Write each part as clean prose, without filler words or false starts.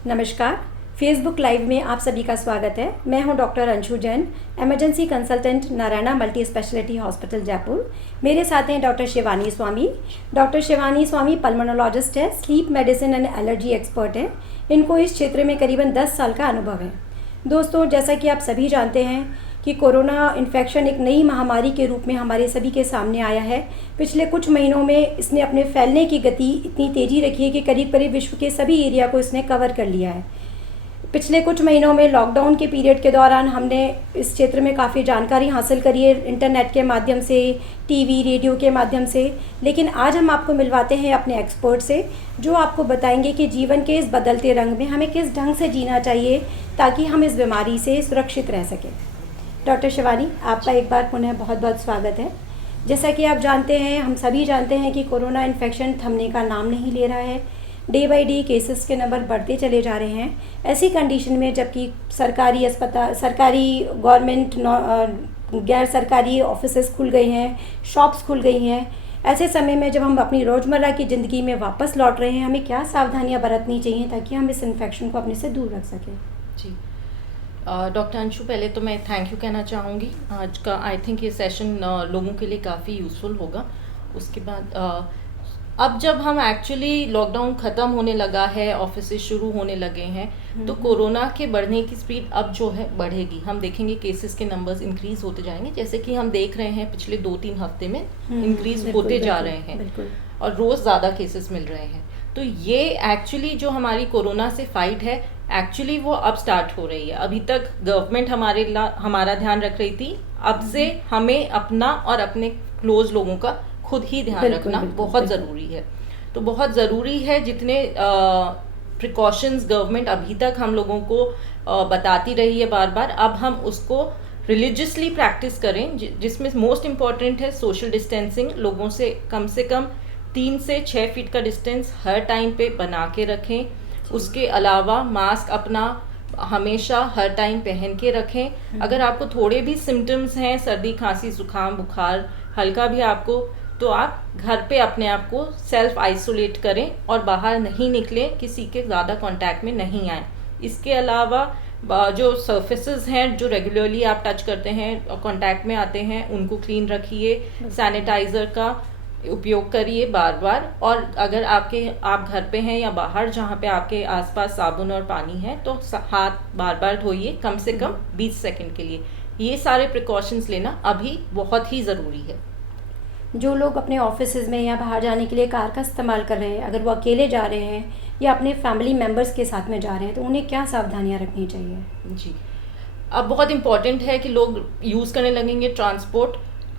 नमस्कार। Facebook live में आप सभी का स्वागत है। मैं हूं doctor Anshu Jain, emergency consultant, Narayana multi speciality hospital Jaipur. मेरे साथ हैं डॉक्टर शिवानी स्वामी। डॉक्टर शिवानी स्वामी पल्मोनोलॉजिस्ट है, sleep medicine and allergy expert हैं। इनको इस क्षेत्र में करीबन 10 साल का अनुभव है। दोस्तों, जैसा कि आप सभी जानते हैं कि कोरोना इन्फेक्शन एक नई महामारी के रूप में हमारे सभी के सामने आया है। पिछले कुछ महीनों में इसने अपने फैलने की गति इतनी तेज़ी रखी है कि करीब करीब विश्व के सभी एरिया को इसने कवर कर लिया है। पिछले कुछ महीनों में लॉकडाउन के पीरियड के दौरान हमने इस क्षेत्र में काफ़ी जानकारी हासिल करी है, इंटरनेट के माध्यम से, टीवी रेडियो के माध्यम से। लेकिन आज हम आपको मिलवाते हैं अपने एक्सपर्ट से, जो आपको बताएंगे कि जीवन के इस बदलते रंग में हमें किस ढंग से जीना चाहिए ताकि हम इस बीमारी से सुरक्षित रह सकें। डॉक्टर शिवानी, आपका एक बार पुनः बहुत बहुत स्वागत है। जैसा कि आप जानते हैं, हम सभी जानते हैं कि कोरोना इन्फेक्शन थमने का नाम नहीं ले रहा है। डे बाई डे केसेस के नंबर बढ़ते चले जा रहे हैं। ऐसी कंडीशन में जबकि सरकारी अस्पताल, सरकारी, गवर्नमेंट, गैर सरकारी ऑफिसेस खुल गए हैं, शॉप्स खुल गई हैं, ऐसे समय में जब हम अपनी रोज़मर्रा की ज़िंदगी में वापस लौट रहे हैं, हमें क्या सावधानियां बरतनी चाहिए ताकि हम इस इन्फेक्शन को अपने से दूर रख सकें? जी, डॉक्टर अंशु, पहले तो मैं थैंक यू कहना चाहूँगी। आज का आई थिंक ये सेशन लोगों के लिए काफ़ी यूज़फुल होगा। उसके बाद अब जब हम एक्चुअली लॉकडाउन ख़त्म होने लगा है, ऑफिस शुरू होने लगे हैं, तो कोरोना के बढ़ने की स्पीड अब जो है बढ़ेगी। हम देखेंगे केसेस के नंबर्स इंक्रीज़ होते जाएंगे, जैसे कि हम देख रहे हैं पिछले 2-3 हफ्ते में इंक्रीज़ होते जा रहे हैं और रोज़ ज़्यादा केसेस मिल रहे हैं। तो ये एक्चुअली जो हमारी कोरोना से फाइट है, एक्चुअली वो अब स्टार्ट हो रही है। अभी तक गवर्नमेंट हमारा ध्यान रख रही थी, अब से हमें अपना और अपने क्लोज लोगों का खुद ही ध्यान रखना बहुत ज़रूरी है। तो बहुत ज़रूरी है, जितने प्रिकॉशंस गवर्नमेंट अभी तक हम लोगों को बताती रही है बार बार, अब हम उसको रिलीजियसली प्रैक्टिस करें, जिसमें मोस्ट इम्पॉर्टेंट है सोशल डिस्टेंसिंग। लोगों से कम 3 से 6 फीट का डिस्टेंस हर टाइम पे बना के रखें। उसके अलावा मास्क अपना हमेशा हर टाइम पहन के रखें। अगर आपको थोड़े भी सिम्टम्स हैं, सर्दी, खांसी, जुकाम, बुखार हल्का भी आपको, तो आप घर पे अपने आप को सेल्फ आइसोलेट करें और बाहर नहीं निकलें, किसी के ज़्यादा कांटेक्ट में नहीं आए। इसके अलावा जो सर्फेसेस हैं जो रेगुलरली आप टच करते हैं और कांटेक्ट में आते हैं, उनको क्लीन रखिए। सैनिटाइज़र का उपयोग करिए बार बार। और अगर आप घर पे हैं या बाहर जहाँ पे आपके आसपास साबुन और पानी है, तो हाथ बार बार धोइए, कम से कम 20 सेकंड के लिए। ये सारे प्रिकॉशंस लेना अभी बहुत ही ज़रूरी है। जो लोग अपने ऑफिस में या बाहर जाने के लिए कार का इस्तेमाल कर रहे हैं, अगर वो अकेले जा रहे हैं या अपने फैमिली मेम्बर्स के साथ में जा रहे हैं, तो उन्हें क्या सावधानियां रखनी चाहिए? जी, अब बहुत इम्पॉर्टेंट है कि लोग यूज़ करने लगेंगे ट्रांसपोर्ट।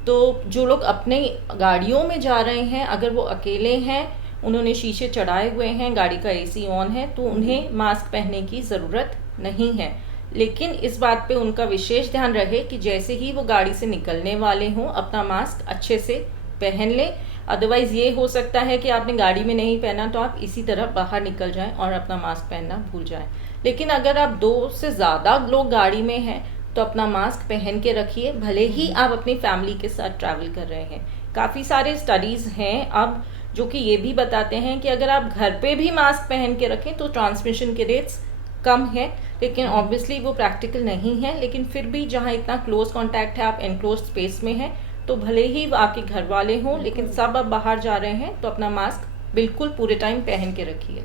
तो जो लोग अपने गाड़ियों में जा रहे हैं, अगर वो अकेले हैं, उन्होंने शीशे चढ़ाए हुए हैं, गाड़ी का एसी ऑन है, तो उन्हें मास्क पहनने की ज़रूरत नहीं है। लेकिन इस बात पे उनका विशेष ध्यान रहे कि जैसे ही वो गाड़ी से निकलने वाले हों, अपना मास्क अच्छे से पहन लें। अदरवाइज़ ये हो सकता है कि आपने गाड़ी में नहीं पहना तो आप इसी तरह बाहर निकल जाएं और अपना मास्क पहनना भूल जाएं। लेकिन अगर आप 2 से ज़्यादा लोग गाड़ी में हैं, तो अपना मास्क पहन के रखिए, भले ही आप अपनी फैमिली के साथ ट्रैवल कर रहे हैं। काफ़ी सारे स्टडीज़ हैं अब जो कि ये भी बताते हैं कि अगर आप घर पे भी मास्क पहन के रखें तो ट्रांसमिशन के रेट्स कम है। लेकिन ऑब्वियसली वो प्रैक्टिकल नहीं है, लेकिन फिर भी जहाँ इतना क्लोज कॉन्टैक्ट है, आप एनक्लोज स्पेस में हैं, तो भले ही आपके घर वाले हों, लेकिन सब अब बाहर जा रहे हैं, तो अपना मास्क बिल्कुल पूरे टाइम पहन के रखिए।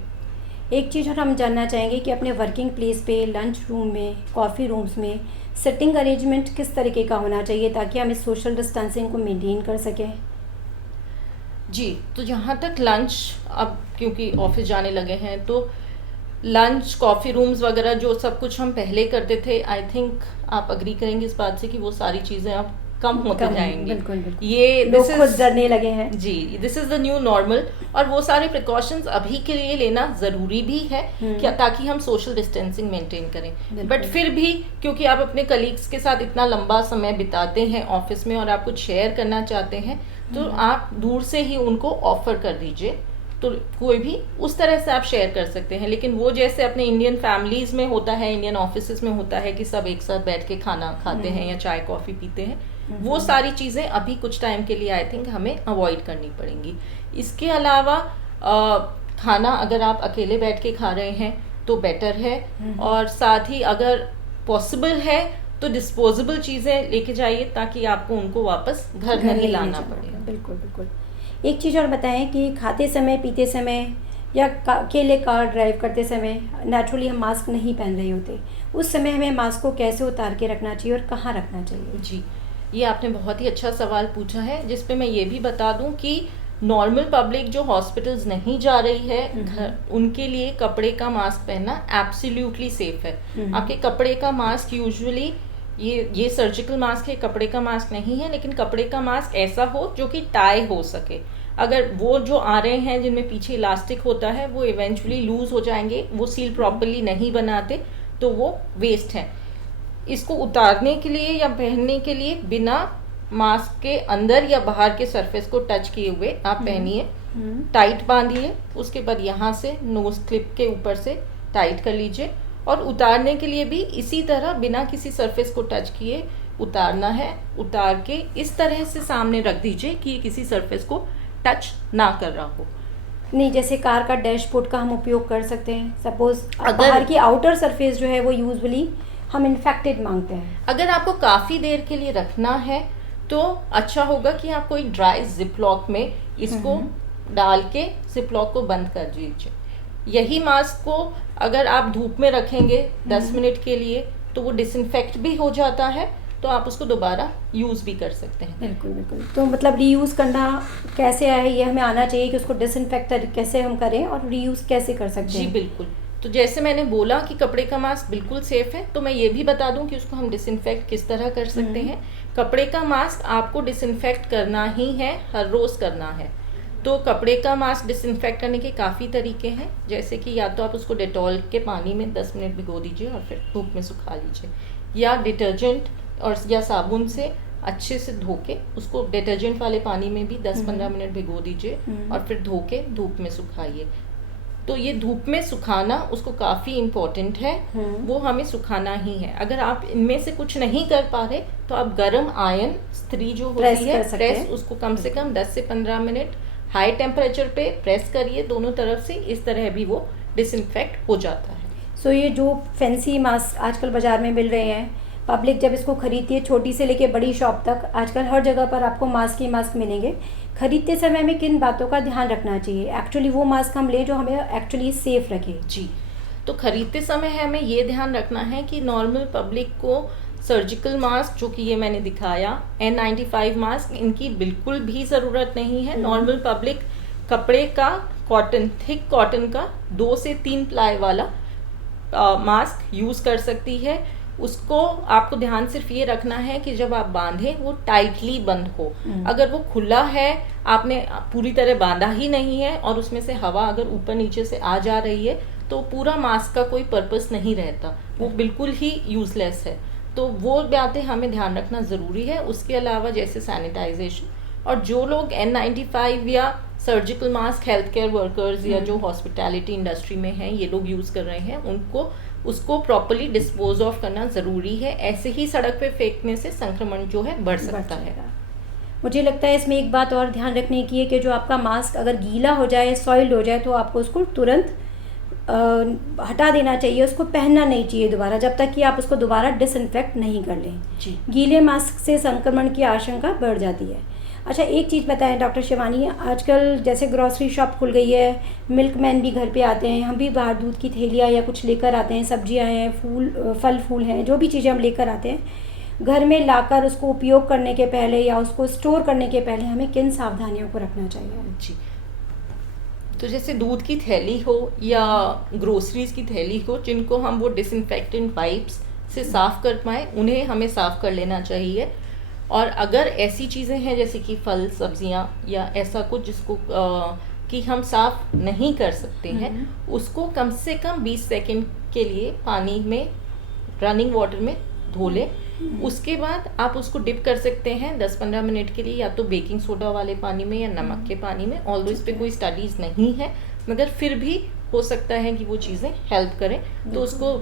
एक चीज़ और हम जानना चाहेंगे कि अपने वर्किंग प्लेस पे, लंच रूम में, कॉफ़ी रूम्स में सिटिंग अरेंजमेंट किस तरीके का होना चाहिए ताकि हम इस सोशल डिस्टेंसिंग को मेंटेन कर सकें? जी, तो जहाँ तक लंच, अब क्योंकि ऑफिस जाने लगे हैं, तो लंच, कॉफ़ी रूम्स वगैरह जो सब कुछ हम पहले करते थे, आई थिंक आप अग्री करेंगे इस बात से कि वो सारी चीज़ें अब कम होते जाएंगी। बिल्कुल बिल्कुल। ये लोग खुद डरने लगे हैं। जी, this is the new normal. और वो सारे प्रिकॉशंस अभी के लिए लेना ज़रूरी भी है क्या, ताकि हम सोशल डिस्टेंसिंग मेंटेन करें। बट फिर भी क्योंकि आप अपने कलीग्स के साथ इतना लंबा समय बिताते हैं ऑफिस में और आप कुछ शेयर करना चाहते हैं, तो आप दूर से ही उनको ऑफर कर दीजिए। तो कोई भी उस तरह से आप शेयर कर सकते हैं। लेकिन वो जैसे अपने इंडियन फैमिलीज में होता है, इंडियन ऑफिसेज में होता है कि सब एक साथ बैठ के खाना खाते हैं या चाय कॉफ़ी पीते हैं, वो सारी चीज़ें अभी कुछ टाइम के लिए आई थिंक हमें अवॉइड करनी पड़ेंगी। इसके अलावा खाना अगर आप अकेले बैठ के खा रहे हैं तो बेटर है। और साथ ही अगर पॉसिबल है तो डिस्पोजेबल चीज़ें लेके जाइए ताकि आपको उनको वापस घर नहीं लाना पड़े। बिल्कुल बिल्कुल। एक चीज़ और बताएं कि खाते समय, पीते समय या अकेले कार ड्राइव करते समय नेचुरली हम मास्क नहीं पहन रहे होते, उस समय हमें मास्क को कैसे उतार के रखना चाहिए और कहाँ रखना चाहिए? जी, ये आपने बहुत ही अच्छा सवाल पूछा है, जिस पे मैं ये भी बता दूं कि नॉर्मल पब्लिक जो हॉस्पिटल्स नहीं जा रही है घर, उनके लिए कपड़े का मास्क पहनना एब्सोल्युटली सेफ है। आपके कपड़े का मास्क यूजुअली ये सर्जिकल मास्क है, कपड़े का मास्क नहीं है, लेकिन कपड़े का मास्क ऐसा हो जो कि टाई हो सके। अगर वो जो आ रहे हैं जिनमें पीछे इलास्टिक होता है वो इवेंचुअली लूज हो जाएंगे, वो सील प्रॉपरली नहीं बनाते, तो वो वेस्ट है। इसको उतारने के लिए या पहनने के लिए बिना मास्क के अंदर या बाहर के सरफेस को टच किए हुए आप पहनिए, टाइट बांधिए, उसके बाद यहाँ से नोज क्लिप के ऊपर से टाइट कर लीजिए, और उतारने के लिए भी इसी तरह बिना किसी सरफेस को टच किए उतारना है। उतार के इस तरह से सामने रख दीजिए कि ये किसी सरफेस को टच ना कर रहा हो। नहीं, जैसे कार का डैशबोर्ड का हम उपयोग कर सकते हैं, सपोज अगर बाहर की आउटर सरफेस जो है वो यूजुअली हम इन्फेक्टेड मांगते हैं। अगर आपको काफ़ी देर के लिए रखना है तो अच्छा होगा कि आप कोई ड्राई जिपलॉक में इसको डाल के जिपलॉक को बंद कर दीजिए। यही मास्क को अगर आप धूप में रखेंगे 10 मिनट के लिए तो वो डिसइंफेक्ट भी हो जाता है, तो आप उसको दोबारा यूज़ भी कर सकते हैं। बिल्कुल बिल्कुल। तो मतलब रीयूज़ करना कैसे है ये हमें आना चाहिए कि उसको डिसइंफेक्ट कैसे हम करें और रीयूज़ कैसे कर सकते हैं। जी बिल्कुल। तो जैसे मैंने बोला कि कपड़े का मास्क बिल्कुल सेफ है, तो मैं ये भी बता दूं कि उसको हम डिसइंफेक्ट किस तरह कर सकते हैं। कपड़े का मास्क आपको डिसइंफेक्ट करना ही है, हर रोज़ करना है। तो कपड़े का मास्क डिसइंफेक्ट करने के काफ़ी तरीके हैं, जैसे कि या तो आप उसको डेटॉल के पानी में 10 मिनट भिगो दीजिए और फिर धूप में सुखा लीजिए, या डिटर्जेंट और या साबुन से अच्छे से धो के उसको डिटर्जेंट वाले पानी में भी 10-15 मिनट भिगो दीजिए और फिर धो के धूप में सुखाइए। तो ये धूप में सुखाना उसको काफ़ी इम्पोर्टेंट है, वो हमें सुखाना ही है। अगर आप इनमें से कुछ नहीं कर पा रहे तो आप गर्म आयन स्त्री जो होती है प्रेस, उसको कम से कम 10 से 15 मिनट हाई टेम्परेचर पे प्रेस करिए दोनों तरफ से, इस तरह भी वो डिसइंफेक्ट हो जाता है। सो ये जो फैंसी मास्क आजकल बाज़ार में मिल रहे हैं, पब्लिक जब इसको खरीदती है, छोटी से लेके बड़ी शॉप तक आजकल हर जगह पर आपको मास्क ही मास्क मिलेंगे। खरीदते समय हमें किन बातों का ध्यान रखना चाहिए, एक्चुअली वो मास्क हम लें जो हमें एक्चुअली सेफ रखे? जी, तो खरीदते समय हमें ये ध्यान रखना है कि नॉर्मल पब्लिक को सर्जिकल मास्क, जो कि ये मैंने दिखाया N95 मास्क, इनकी बिल्कुल भी ज़रूरत नहीं है। नॉर्मल पब्लिक कपड़े का कॉटन, थिक कॉटन का 2 से 3 प्लाई वाला मास्क यूज़ कर सकती है। उसको आपको ध्यान सिर्फ ये रखना है कि जब आप बांधें वो टाइटली बंद हो। अगर वो खुला है, आपने पूरी तरह बांधा ही नहीं है और उसमें से हवा अगर ऊपर नीचे से आ जा रही है तो पूरा मास्क का कोई पर्पस नहीं रहता, वो बिल्कुल ही यूजलेस है। तो वो बातें हमें ध्यान रखना ज़रूरी है। उसके अलावा जैसे सैनिटाइजेशन, और जो लोग N95 या surgical mask health care workers या जो हॉस्पिटैलिटी इंडस्ट्री में हैं ये लोग यूज़ कर रहे हैं, उनको उसको प्रॉपर्ली डिस्पोज ऑफ करना ज़रूरी है। ऐसे ही सड़क पे फेंकने से संक्रमण जो है बढ़ सकता है। मुझे लगता है इसमें एक बात और ध्यान रखने की है कि जो आपका मास्क अगर गीला हो जाए, सॉइल्ड हो जाए, तो आपको उसको तुरंत हटा देना चाहिए, उसको पहनना नहीं चाहिए दोबारा, जब तक कि आप उसको दोबारा डिसइंफेक्ट नहीं कर लें। गीले मास्क से संक्रमण की आशंका बढ़ जाती है। अच्छा, एक चीज़ बताएं डॉक्टर शिवानी, आजकल जैसे ग्रॉसरी शॉप खुल गई है, मिल्कमैन भी घर पे आते हैं, हम भी बाहर दूध की थैलियाँ या कुछ लेकर आते हैं, सब्जियां हैं, फल फूल हैं, जो भी चीज़ें हम लेकर आते हैं, घर में लाकर उसको उपयोग करने के पहले या उसको स्टोर करने के पहले हमें किन सावधानियों को रखना चाहिए? जी, तो जैसे दूध की थैली हो या ग्रोसरीज की थैली हो, जिनको हम वो डिसइंफेक्टेंट वाइप्स से साफ़ कर पाएँ, उन्हें हमें साफ़ कर लेना चाहिए। और अगर ऐसी चीज़ें हैं जैसे कि फल सब्जियां या ऐसा कुछ जिसको कि हम साफ़ नहीं कर सकते हैं, उसको कम से कम 20 सेकंड के लिए पानी में, रनिंग वाटर में धो लें। उसके बाद आप उसको डिप कर सकते हैं 10-15 मिनट के लिए, या तो बेकिंग सोडा वाले पानी में या नमक के पानी में। ऑल्दो इस पे कोई स्टडीज़ नहीं है, मगर फिर भी हो सकता है कि वो चीज़ें हेल्प करें। तो उसको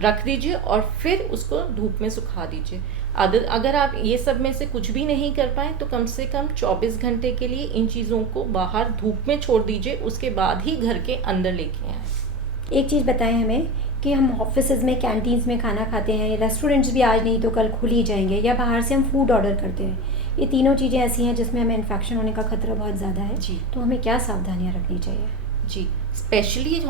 रख दीजिए और फिर उसको धूप में सुखा दीजिए। अगर आप ये सब में से कुछ भी नहीं कर पाए तो कम से कम 24 घंटे के लिए इन चीज़ों को बाहर धूप में छोड़ दीजिए, उसके बाद ही घर के अंदर लेके आए। एक चीज़ बताएं हमें कि हम ऑफिसेज में, कैंटीन्स में खाना खाते हैं, रेस्टोरेंट्स भी आज नहीं तो कल खुल ही जाएंगे, या बाहर से हम फूड ऑर्डर करते हैं, ये तीनों चीज़ें ऐसी हैं जिसमें हमें इन्फेक्शन होने का खतरा बहुत ज़्यादा है। जी। तो हमें क्या सावधानियाँ रखनी चाहिए? जी, स्पेशली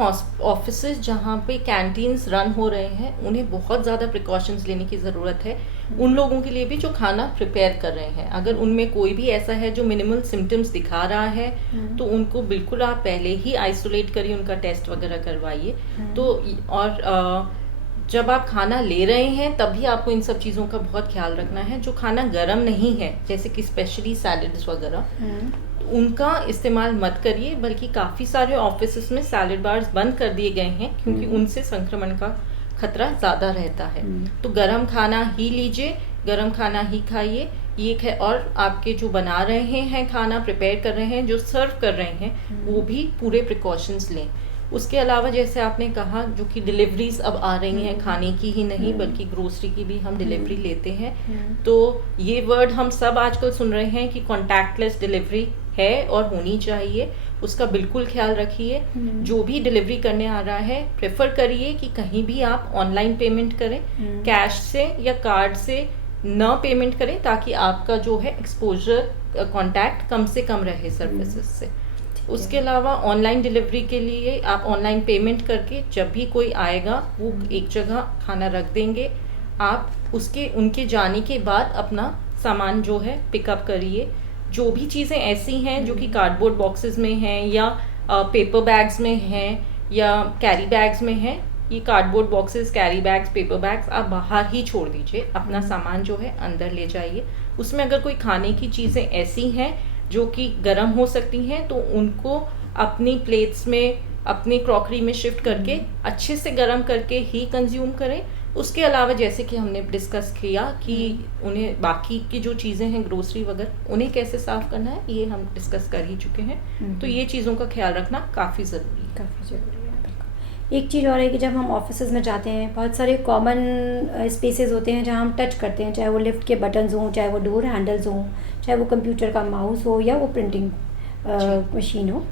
ऑफिसेज जहाँ पे कैंटीन्स रन हो रहे हैं, उन्हें बहुत ज़्यादा प्रिकॉशंस लेने की ज़रूरत है। उन लोगों के लिए भी जो खाना प्रिपेयर कर रहे हैं, अगर उनमें कोई भी ऐसा है जो मिनिमल सिम्टम्स दिखा रहा है, तो उनको बिल्कुल आप पहले ही आइसोलेट करिए, उनका टेस्ट वगैरह करवाइए। तो और जब आप खाना ले रहे हैं तभी आपको इन सब चीज़ों का बहुत ख्याल रखना है। जो खाना गर्म नहीं है, जैसे कि स्पेशली सैलड्स वगैरह, उनका इस्तेमाल मत करिए, बल्कि काफ़ी सारे ऑफिसेस में सैलड बार्स बंद कर दिए गए हैं क्योंकि उनसे संक्रमण का खतरा ज़्यादा रहता है। तो गरम खाना ही लीजिए, गरम खाना ही खाइए, ये एक है। और आपके जो बना रहे हैं खाना, प्रिपेयर कर रहे हैं, जो सर्व कर रहे हैं, वो भी पूरे प्रिकॉशंस लें। उसके अलावा जैसे आपने कहा, जो कि डिलीवरीज अब आ रही हैं, खाने की ही नहीं बल्कि ग्रोसरी की भी हम डिलीवरी लेते हैं। तो ये वर्ड हम सब आजकल सुन रहे हैं कि कॉन्टैक्टलेस डिलीवरी है और होनी चाहिए, उसका बिल्कुल ख्याल रखिए। जो भी डिलीवरी करने आ रहा है, प्रेफर करिए कि कहीं भी आप ऑनलाइन पेमेंट करें, कैश से या कार्ड से न पेमेंट करें, ताकि आपका जो है एक्सपोजर, कांटेक्ट कम से कम रहे सर्विसेज से। उसके अलावा ऑनलाइन डिलीवरी के लिए आप ऑनलाइन पेमेंट करके जब भी कोई आएगा, वो एक जगह खाना रख देंगे, आप उनके जाने के बाद अपना सामान जो है पिकअप करिए। जो भी चीज़ें ऐसी हैं जो कि कार्डबोर्ड बॉक्सेस में हैं या पेपर बैग्स में हैं या कैरी बैग्स में हैं, ये cardboard boxes, carry bags, paper bags आप बाहर ही छोड़ दीजिए, अपना सामान जो है अंदर ले जाइए। उसमें अगर कोई खाने की चीज़ें ऐसी हैं जो कि गर्म हो सकती हैं, तो उनको अपनी प्लेट्स में, अपनी क्रॉकरी में शिफ्ट करके अच्छे से गर्म करके ही कंज्यूम करें। उसके अलावा जैसे कि हमने डिस्कस किया कि उन्हें बाकी की जो चीज़ें हैं, ग्रोसरी वगैरह, उन्हें कैसे साफ़ करना है, ये हम डिस्कस कर ही चुके हैं। तो ये चीज़ों का ख्याल रखना काफ़ी ज़रूरी है। काफ़ी ज़रूरी है। एक चीज़ और है कि जब हम ऑफिसेज में जाते हैं, बहुत सारे कॉमन स्पेसेस होते हैं जहाँ हम टच करते हैं, चाहे वो लिफ्ट के बटन्स हों, चाहे वो डोर हैंडल्स हों, चाहे वो कंप्यूटर का माउस हो या वो प्रिंटिंग मशीन हो।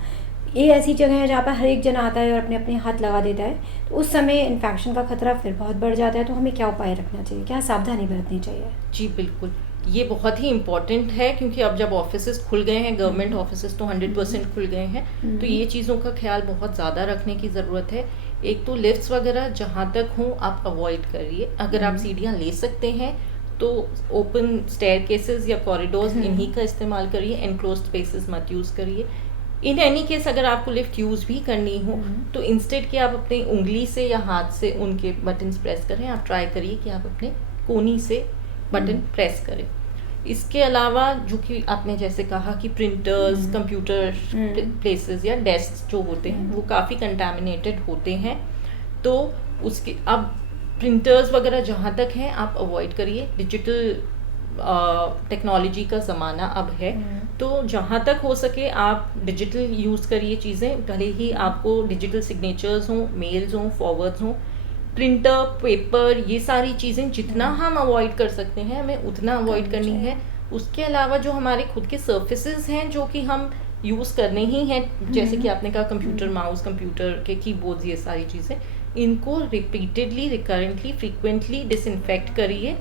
ये ऐसी जगह है जहाँ पर हर एक जन आता है और अपने अपने हाथ लगा देता है, तो उस समय इन्फेक्शन का खतरा फिर बहुत बढ़ जाता है। तो हमें क्या उपाय रखना चाहिए, क्या सावधानी बरतनी चाहिए? जी बिल्कुल, ये बहुत ही इम्पॉर्टेंट है, क्योंकि अब जब ऑफिसेज खुल गए हैं, गवर्नमेंट ऑफिसेज तो 100% खुल गए हैं, तो ये चीज़ों का ख्याल बहुत ज़्यादा रखने की ज़रूरत है। एक तो लिफ्ट्स वगैरह जहाँ तक हों आप अवॉइड करिए। अगर आप सीढ़ियाँ ले सकते हैं तो ओपन स्टेयरकेसेस या कॉरिडोर्स, इन्हीं का इस्तेमाल करिए, एनक्लोज्ड स्पेसेस मत यूज़ करिए। इन एनी केस अगर आपको लिफ्ट यूज़ भी करनी हो, तो इंस्टेड कि आप अपनी उंगली से या हाथ से उनके बटन्स प्रेस करें, आप ट्राई करिए कि आप अपने कोनी से बटन प्रेस करें। इसके अलावा जो कि आपने जैसे कहा कि प्रिंटर्स, कंप्यूटर प्लेसेस या डेस्क जो होते हैं, वो काफ़ी कंटामिनेटेड होते हैं। तो उसके अब प्रिंटर्स वगैरह जहाँ तक हैं आप अवॉइड करिए। डिजिटल टेक्नोलॉजी का ज़माना अब है, तो जहाँ तक हो सके आप डिजिटल यूज़ करिए चीज़ें, भले ही आपको डिजिटल सिग्नेचर्स हों, मेल्स हों, फॉरवर्ड्स हों। प्रिंटर, पेपर, ये सारी चीज़ें जितना हम अवॉइड कर सकते हैं हमें उतना अवॉइड करनी है। उसके अलावा जो हमारे खुद के सर्फेसेस हैं जो कि हम यूज़ करने ही हैं, जैसे कि आपने कहा कंप्यूटर माउस, कंप्यूटर के कीबोर्ड्स, ये सारी चीज़ें, इनको रिपीटेडली, रिकरेंटली, फ्रीक्वेंटली डिसइंफेक्ट करिए।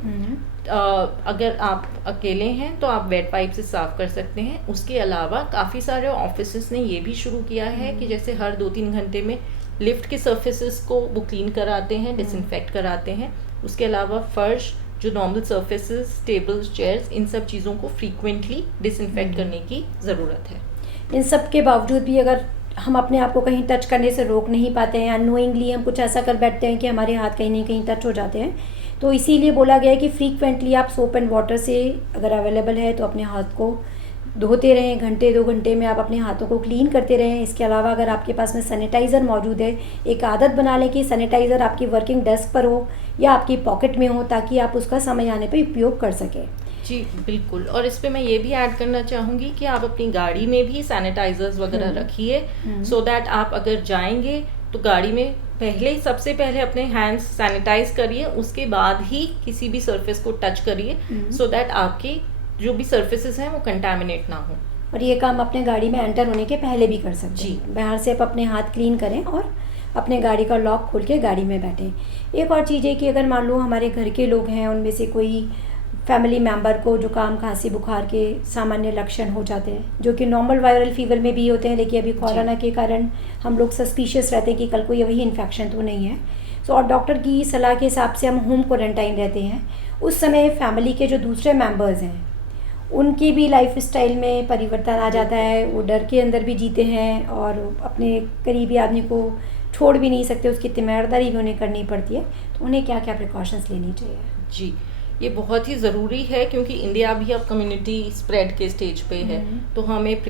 अगर आप अकेले हैं तो आप वेट वाइप से साफ़ कर सकते हैं। उसके अलावा काफ़ी सारे ऑफिसेस ने ये भी शुरू किया है कि जैसे हर 2-3 घंटे में लिफ्ट के सर्फेसेस को वो क्लीन कराते हैं, डिसइंफेक्ट कराते हैं। उसके अलावा फर्श, जो नॉर्मल सर्फेसेस, टेबल्स, चेयर्स, इन सब चीज़ों को फ्रीक्वेंटली डिसइंफेक्ट करने की ज़रूरत है। इन सब के बावजूद भी अगर हम अपने आप को कहीं टच करने से रोक नहीं पाते हैं, अननोइंगली हम कुछ ऐसा कर बैठते हैं कि हमारे हाथ कहीं ना कहीं टच हो जाते हैं, तो इसीलिए बोला गया है कि फ्रीक्वेंटली आप सोप एंड वाटर से अगर अवेलेबल है तो अपने हाथ को धोते रहें, घंटे 2 घंटे में आप अपने हाथों को क्लीन करते रहें। इसके अलावा अगर आपके पास में सैनिटाइज़र मौजूद है, एक आदत बना लें कि सैनिटाइज़र आपकी वर्किंग डेस्क पर हो या आपकी पॉकेट में हो, ताकि आप उसका समय आने पर उपयोग कर सकें। जी बिल्कुल, और इस पे मैं ये भी ऐड करना चाहूँगी कि आप अपनी गाड़ी में भी सैनिटाइजर्स वगैरह रखिए, सो दैट आप अगर जाएंगे तो गाड़ी में सबसे पहले अपने हैंड्स सैनिटाइज करिए, उसके बाद ही किसी भी सरफेस को टच करिए, सो दैट आपकी जो भी सर्फेसेस हैं वो कंटामिनेट ना हो। और ये काम अपने गाड़ी में एंटर होने के पहले भी कर सकते हैं। जी। बाहर से आप अपने हाथ क्लीन करें और अपने गाड़ी का लॉक खोल के गाड़ी में बैठें। एक और चीज़ है कि अगर मान लो हमारे घर के लोग हैं, उनमें से कोई फैमिली मेम्बर को जुकाम खांसी बुखार के सामान्य लक्षण हो जाते हैं, जो कि नॉर्मल वायरल फीवर में भी होते हैं, लेकिन अभी कोरोना के कारण हम लोग सस्पिशियस रहते हैं कि कल को ये वही इन्फेक्शन तो नहीं है। सो और डॉक्टर की सलाह के हिसाब से हम होम क्वारंटाइन रहते हैं। उस समय फैमिली के जो दूसरे मेंबर्स हैं उनकी भी लाइफ स्टाइल में परिवर्तन आ जाता है, वो डर के अंदर भी जीते हैं और अपने करीबी आदमी को छोड़ भी नहीं सकते, उसकी तिमारदारी भी उन्हें करनी पड़ती है। तो उन्हें क्या क्या प्रिकॉशंस लेनी चाहिए? जी, ये बहुत ही ज़रूरी है क्योंकि इंडिया भी अब कम्युनिटी स्प्रेड के स्टेज पे है, तो हमें सब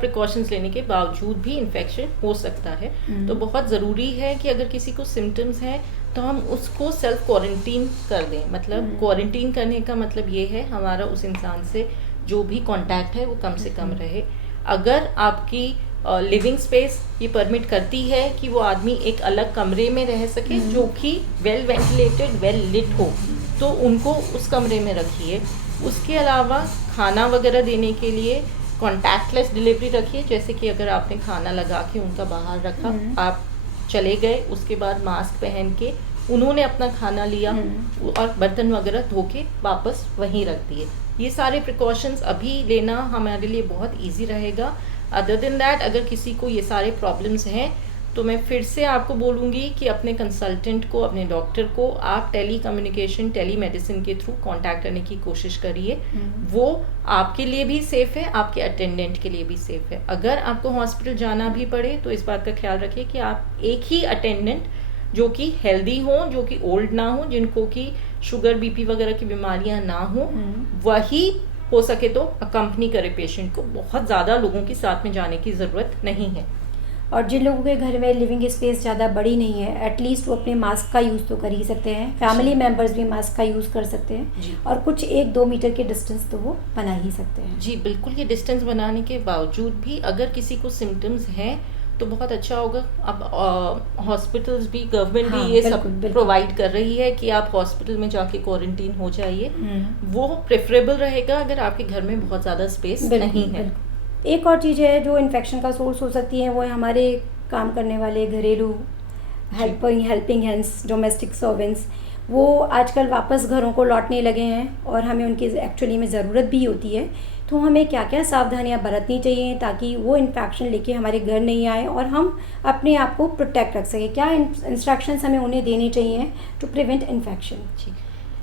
प्रिकॉशंस लेने के बावजूद भी इन्फेक्शन हो सकता है। तो बहुत ज़रूरी है कि अगर किसी को सिम्टम्स हैं तो हम उसको सेल्फ क्वारंटीन कर दें। मतलब क्वारंटीन करने का मतलब ये है हमारा उस इंसान से जो भी कांटेक्ट है वो कम से कम रहे। अगर आपकी लिविंग स्पेस ये परमिट करती है कि वो आदमी एक अलग कमरे में रह सके जो कि वेल वेंटिलेटेड, वेल लिट हो, तो उनको उस कमरे में रखिए। उसके अलावा खाना वगैरह देने के लिए कॉन्टैक्टलेस डिलीवरी रखिए। जैसे कि अगर आपने खाना लगा के उनका बाहर रखा, आप चले गए, उसके बाद मास्क पहन के उन्होंने अपना खाना लिया और बर्तन वगैरह धो के वापस वहीं रख दिए। ये सारे प्रिकॉशंस अभी लेना हमारे लिए बहुत ईजी रहेगा। अदर देन दैट, अगर किसी को ये सारे प्रॉब्लम्स हैं तो मैं फिर से आपको बोलूँगी कि अपने कंसल्टेंट को, अपने डॉक्टर को आप टेली मेडिसिन के थ्रू कांटेक्ट करने की कोशिश करिए। वो आपके लिए भी सेफ़ है, आपके अटेंडेंट के लिए भी सेफ़ है। अगर आपको हॉस्पिटल जाना भी पड़े तो इस बात का ख्याल रखिए कि आप एक ही अटेंडेंट जो कि हेल्दी हों, जो कि ओल्ड ना हो, जिनको कि शुगर बीपी वगैरह की बीमारियां ना हो, वही हो सके तो अकम्पनी करे पेशेंट को। बहुत ज़्यादा लोगों के साथ में जाने की ज़रूरत नहीं है। और जिन लोगों के घर में लिविंग स्पेस ज़्यादा बड़ी नहीं है, एटलीस्ट वो अपने मास्क का यूज़ तो कर ही सकते हैं। फैमिली मेम्बर्स भी मास्क का यूज़ कर सकते हैं और कुछ 1-2 मीटर के डिस्टेंस तो वो बना ही सकते हैं। जी बिल्कुल, ये डिस्टेंस बनाने के बावजूद भी अगर किसी को सिम्टम्स हैं तो बहुत अच्छा होगा। अब हॉस्पिटल्स भी, गवर्नमेंट भी ये सब प्रोवाइड कर रही है कि आप हॉस्पिटल में जाके क्वारंटीन हो जाइए। वो प्रेफरेबल रहेगा अगर आपके घर में बहुत ज़्यादा स्पेस नहीं है। एक और चीज़ है जो इन्फेक्शन का सोर्स हो सकती है, वो है हमारे काम करने वाले घरेलू हेल्पिंग हैंड्स, डोमेस्टिक सर्वेंट्स। वो आजकल वापस घरों को लौटने लगे हैं और हमें उनकी एक्चुअली में ज़रूरत भी होती है। तो हमें क्या क्या सावधानियां बरतनी चाहिए ताकि वो इन्फेक्शन लेके हमारे घर नहीं आए और हम अपने आप को प्रोटेक्ट रख सकें? क्या इंस्ट्रक्शंस हमें उन्हें देने चाहिए टू प्रिवेंट इन्फेक्शन? जी,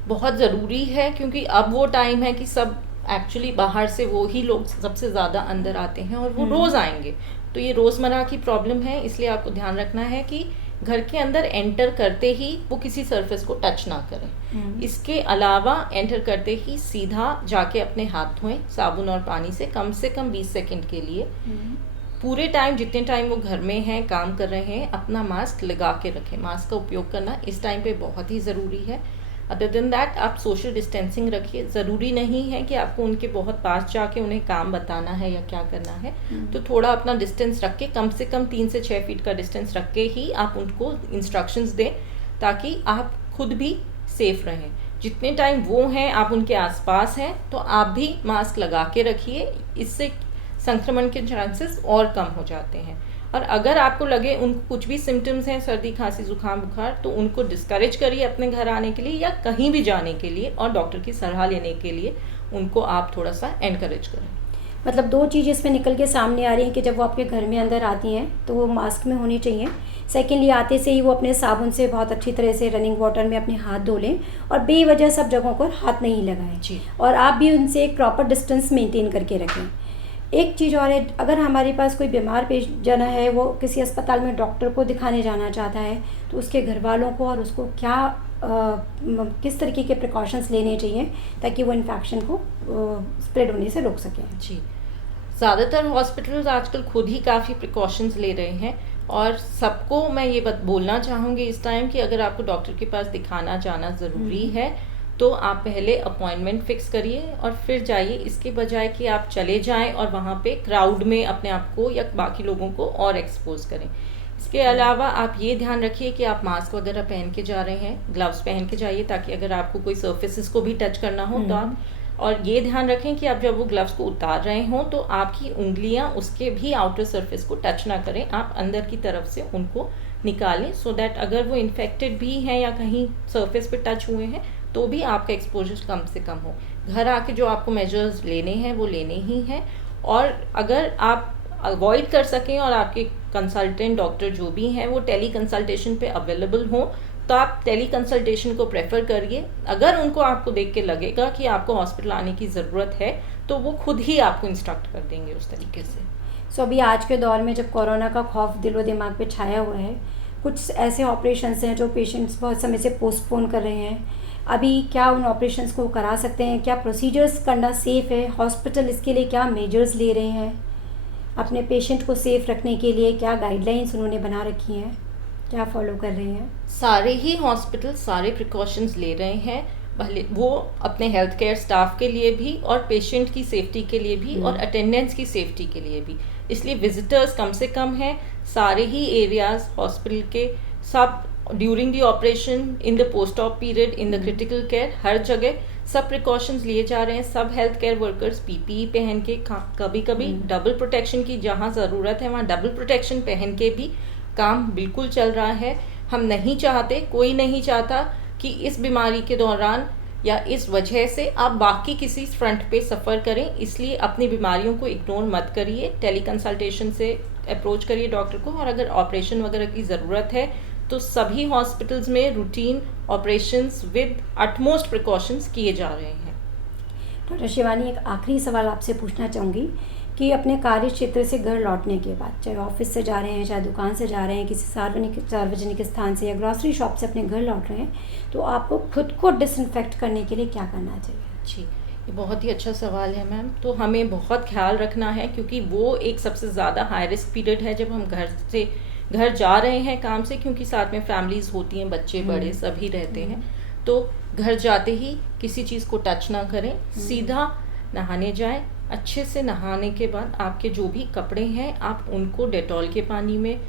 बहुत ज़रूरी है क्योंकि अब वो टाइम है कि सब एक्चुअली बाहर से वो ही लोग सबसे ज़्यादा अंदर आते हैं और वो रोज़ आएंगे। तो ये रोज़मर्रा की प्रॉब्लम है, इसलिए आपको ध्यान रखना है कि घर के अंदर एंटर करते ही वो किसी सरफेस को टच ना करें। इसके अलावा एंटर करते ही सीधा जाके अपने हाथ धोएं साबुन और पानी से कम 20 सेकंड के लिए। पूरे टाइम, जितने टाइम वो घर में हैं, काम कर रहे हैं, अपना मास्क लगा के रखें। मास्क का उपयोग करना इस टाइम पे बहुत ही ज़रूरी है। अदर देन दैट, आप सोशल डिस्टेंसिंग रखिए। ज़रूरी नहीं है कि आपको उनके बहुत पास जाके उन्हें काम बताना है या क्या करना है। तो थोड़ा अपना डिस्टेंस रख के, कम से कम 3 से 6 फीट का डिस्टेंस रख के ही आप उनको इंस्ट्रक्शंस दें ताकि आप खुद भी सेफ रहें। जितने टाइम वो हैं, आप उनके आसपास हैं, तो आप भी मास्क लगा के रखिए। इससे संक्रमण के चांसेस और कम हो जाते हैं। और अगर आपको लगे उनको कुछ भी सिम्टम्स हैं, सर्दी खांसी जुकाम बुखार, तो उनको डिस्करेज करिए अपने घर आने के लिए या कहीं भी जाने के लिए, और डॉक्टर की सलाह लेने के लिए उनको आप थोड़ा सा एनकरेज करें। मतलब 2 चीज़ इसमें निकल के सामने आ रही हैं कि जब वो आपके घर में अंदर आती हैं तो वो मास्क में होनी चाहिए। सेकेंडली, आते से ही वो अपने साबुन से बहुत अच्छी तरह से रनिंग वाटर में अपने हाथ धो लें और बेवजह सब जगहों पर हाथ नहीं लगाएं। जी। और आप भी उनसे एक प्रॉपर डिस्टेंस मेंटेन करके रखें। एक चीज़ और है, अगर हमारे पास कोई बीमार पेशेंट है, वो किसी अस्पताल में डॉक्टर को दिखाने जाना चाहता है, तो उसके घर वालों को और उसको क्या किस तरीके के प्रिकॉशंस लेने चाहिए ताकि वो इन्फेक्शन को स्प्रेड होने से रोक सकें? जी, ज़्यादातर हॉस्पिटल्स आजकल खुद ही काफ़ी प्रिकॉशंस ले रहे हैं और सबको मैं ये बोलना चाहूँगी इस टाइम कि अगर आपको डॉक्टर के पास दिखाना जाना ज़रूरी है तो आप पहले अपॉइंटमेंट फिक्स करिए और फिर जाइए, इसके बजाय कि आप चले जाएं और वहाँ पे क्राउड में अपने आप को या बाकी लोगों को और एक्सपोज करें। इसके अलावा आप ये ध्यान रखिए कि आप मास्क वगैरह पहन के जा रहे हैं, ग्लव्स पहन के जाइए ताकि अगर आपको कोई सर्फेसिस को भी टच करना हो तो आप और ये ध्यान रखें कि आप जब वो ग्लव्स को उतार रहे हों तो आपकी उंगलियां उसके भी आउटर सरफेस को टच ना करें, आप अंदर की तरफ से उनको निकालें, सो दैट अगर वो इन्फेक्टेड भी हैं या कहीं सरफेस पे टच हुए हैं तो भी आपका एक्सपोजर कम से कम हो। घर आके जो आपको मेजर्स लेने हैं वो लेने ही हैं, और अगर आप अवॉइड कर सकें और आपके कंसल्टेंट डॉक्टर जो भी हैं वो टेली कंसल्टेशन पे अवेलेबल हों तो आप टेली कंसल्टेशन को प्रेफर करिए। अगर उनको आपको देख के लगेगा कि आपको हॉस्पिटल आने की ज़रूरत है तो वो खुद ही आपको इंस्ट्रक्ट कर देंगे उस तरीके से। सो अभी आज के दौर में जब कोरोना का खौफ दिलो दिमाग पे छाया हुआ है, कुछ ऐसे ऑपरेशंस हैं जो पेशेंट्स बहुत समय से पोस्टपोन कर रहे हैं, अभी क्या उन ऑपरेशंस को करा सकते हैं? क्या प्रोसीजर्स करना सेफ़ है? हॉस्पिटल इसके लिए क्या मेजर्स ले रहे हैं? अपने पेशेंट को सेफ़ रखने के लिए क्या गाइडलाइंस उन्होंने बना रखी हैं, क्या फॉलो कर रहे हैं? सारे ही हॉस्पिटल सारे प्रिकॉशंस ले रहे हैं, भले वो अपने हेल्थ केयर स्टाफ के लिए भी और पेशेंट की सेफ्टी के लिए भी और अटेंडेंस की सेफ्टी के लिए भी। इसलिए विजिटर्स कम से कम हैं, सारे ही एरियाज हॉस्पिटल के, सब during the operation, in the post op period, in the critical care, हर जगह सब प्रिकॉशंस लिए जा रहे हैं। सब हेल्थ केयर वर्कर्स पीपीई पहन के, कभी कभी डबल प्रोटेक्शन की जहाँ ज़रूरत है वहाँ डबल प्रोटेक्शन पहन के भी काम बिल्कुल चल रहा है। हम नहीं चाहते, कोई नहीं चाहता कि इस बीमारी के दौरान या इस वजह से आप बाकी किसी फ्रंट पे सफ़र करें, इसलिए अपनी बीमारियों को इग्नोर मत करिए, टेली कंसल्टेशन से अप्रोच करिए डॉक्टर को, और अगर ऑपरेशन वगैरह की ज़रूरत है तो सभी हॉस्पिटल्स में routine operations with utmost precautions किए जा रहे हैं। डॉक्टर शिवानी, एक आखिरी सवाल आपसे पूछना चाहूँगी कि अपने कार्य क्षेत्र से घर लौटने के बाद, चाहे ऑफिस से जा रहे हैं, चाहे दुकान से जा रहे हैं, किसी सार्वजनिक स्थान से या ग्रॉसरी शॉप से अपने घर लौट रहे हैं, तो आपको खुद को डिसइंफेक्ट करने के लिए क्या करना चाहिए? जी, ये बहुत ही अच्छा सवाल है मैम। तो हमें बहुत ख्याल रखना है क्योंकि वो एक सबसे ज़्यादा हाई रिस्क पीरियड है जब हम घर जा रहे हैं काम से, क्योंकि साथ में फैमिलीज़ होती हैं, बच्चे बड़े सभी रहते हैं। तो घर जाते ही किसी चीज़ को टच ना करें, सीधा नहाने जाएं। अच्छे से नहाने के बाद आपके जो भी कपड़े हैं आप उनको डेटॉल के पानी में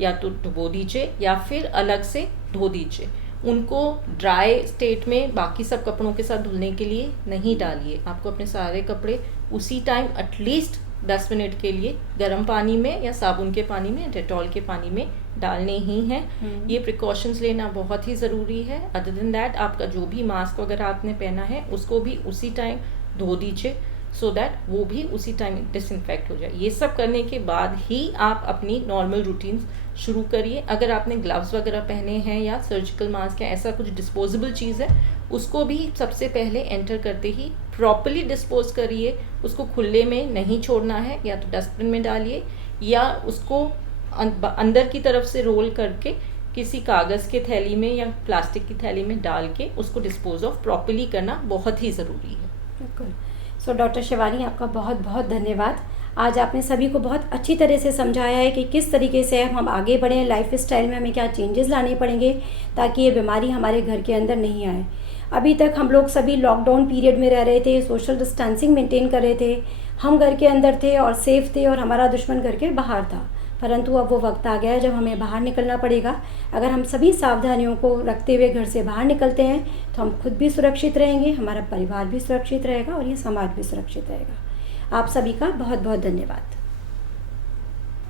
या तो डुबो दीजिए या फिर अलग से धो दीजिए। उनको ड्राई स्टेट में बाकी सब कपड़ों के साथ धुलने के लिए नहीं डालिए। आपको अपने सारे कपड़े उसी टाइम एटलीस्ट 10 मिनट के लिए गर्म पानी में या साबुन के पानी में, डेटॉल के पानी में डालने ही हैं। ये प्रिकॉशंस लेना बहुत ही ज़रूरी है। अदर देन दैट आपका जो भी मास्क वगैरह आपने पहना है उसको भी उसी टाइम धो दीजिए, सो दैट वो भी उसी टाइम डिसइंफेक्ट हो जाए। ये सब करने के बाद ही आप अपनी नॉर्मल रूटीन्स शुरू करिए। अगर आपने ग्लव्स वगैरह पहने हैं या सर्जिकल मास्क या ऐसा कुछ डिस्पोजेबल चीज़ है, उसको भी सबसे पहले एंटर करते ही प्रॉपर्ली डिस्पोज करिए। उसको खुले में नहीं छोड़ना है, या तो डस्टबिन में डालिए या उसको अंदर की तरफ से रोल करके किसी कागज़ के थैली में या प्लास्टिक की थैली में डाल के उसको डिस्पोज ऑफ प्रॉपर्ली करना बहुत ही ज़रूरी है। बिल्कुल। सो डॉक्टर शिवानी, आपका बहुत बहुत धन्यवाद। आज आपने सभी को बहुत अच्छी तरह से समझाया है कि किस तरीके से हम आगे बढ़ें, लाइफ स्टाइल में हमें क्या चेंजेस लाने पड़ेंगे ताकि ये बीमारी हमारे घर के अंदर नहीं आए। अभी तक हम लोग सभी लॉकडाउन पीरियड में रह रहे थे, सोशल डिस्टेंसिंग मेंटेन कर रहे थे, हम घर के अंदर थे और सेफ थे और हमारा दुश्मन घर के बाहर था। परंतु अब वो वक्त आ गया है जब हमें बाहर निकलना पड़ेगा। अगर हम सभी सावधानियों को रखते हुए घर से बाहर निकलते हैं तो हम खुद भी सुरक्षित रहेंगे, हमारा परिवार भी सुरक्षित रहेगा और ये समाज भी सुरक्षित रहेगा। आप सभी का बहुत बहुत धन्यवाद।